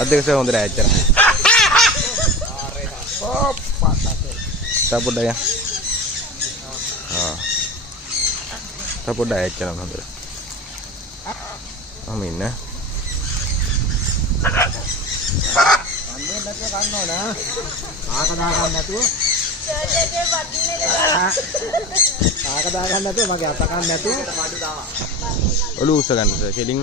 අද්දක sir හොඳට ඇච්චර. තව පොඩ්ඩක් යන්න. තව පොඩ්ඩක් ඇච්චර හොඳට. ඉන්න. අන්නේ නැතුව ගන්න ඕන. ආක දා ගන්න නැතුව. ආක දා ගන්න නැතුව මගේ අත ගන්න නැතුව. ඔලු උස්ස ගන්න සර් කෙලින්.